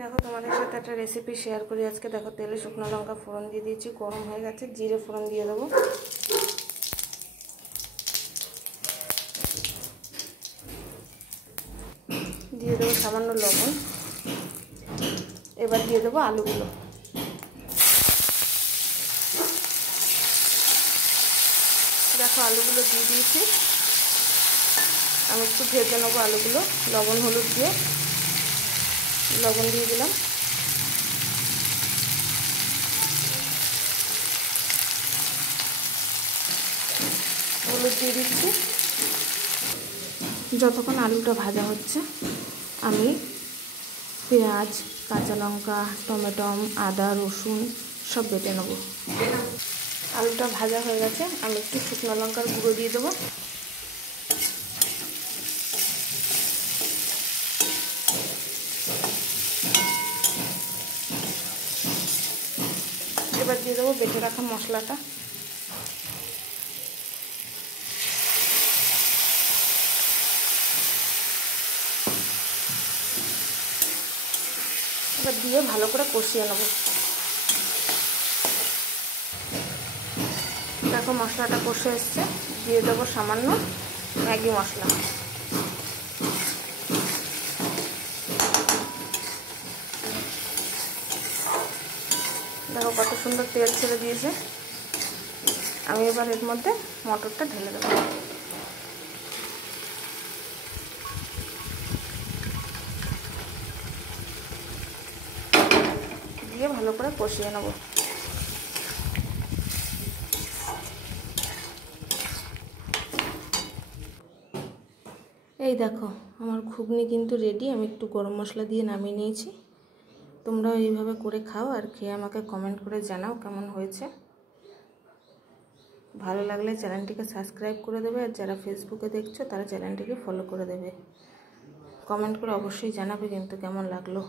দেখো তোমাদের সাথে একটা রেসিপি শেয়ার করি আজকে। দেখো তেলে শুকনো লঙ্কা ফোড়ন দিয়ে দিয়েছি, গরম হয়ে গেছে, জিরে ফোড়ন দিয়ে দেবো। দিয়ে দেবো সামান্য লবণ। এবার দিয়ে দেবো আলুগুলো। দেখো আলুগুলো দিয়ে দিয়েছি, আমি একটু ভেজে নেবো আলুগুলো লবণ হলুদ দিয়ে। লবণ দিয়ে দিলাম, হলুদ দিয়ে দিচ্ছি। যতক্ষণ আলুটা ভাজা হচ্ছে আমি পেঁয়াজ, কাঁচা লঙ্কা, টমেটো, আদা, রসুন সব বেটে নেব। আলুটা ভাজা হয়ে গেছে, আমি একটু শুকনো লঙ্কার গুঁড়ো দিয়ে দেবো। এবার দিয়ে দেবো বেটে রাখা মশলাটা। এবার দিয়ে ভালো করে কষিয়ে নেব। দেখো মশলাটা কষে এসছে, দিয়ে দেবো সামান্য ম্যাগি মশলা। দেখো কত সুন্দর তেল ছেড়ে দিয়েছে। আমি এবার এর মধ্যে মটরটা ঢেলে দেবো। দিয়ে ভালো করে কষিয়ে নেব। এই দেখো আমার ঘুগনি কিন্তু রেডি। আমি একটু গরম মশলা দিয়ে নামিয়ে নিয়েছি। তোমরাও এইভাবে করে খাও আর খেয়ে আমাকে কমেন্ট করে জানাও কেমন হয়েছে। ভালো লাগলে চ্যানেলটিকে সাবস্ক্রাইব করে দেবে, আর যারা ফেসবুকে দেখছো তারা চ্যানেলটিকে ফলো করে দেবে। কমেন্ট করে অবশ্যই জানাবে কিন্তু কেমন লাগলো।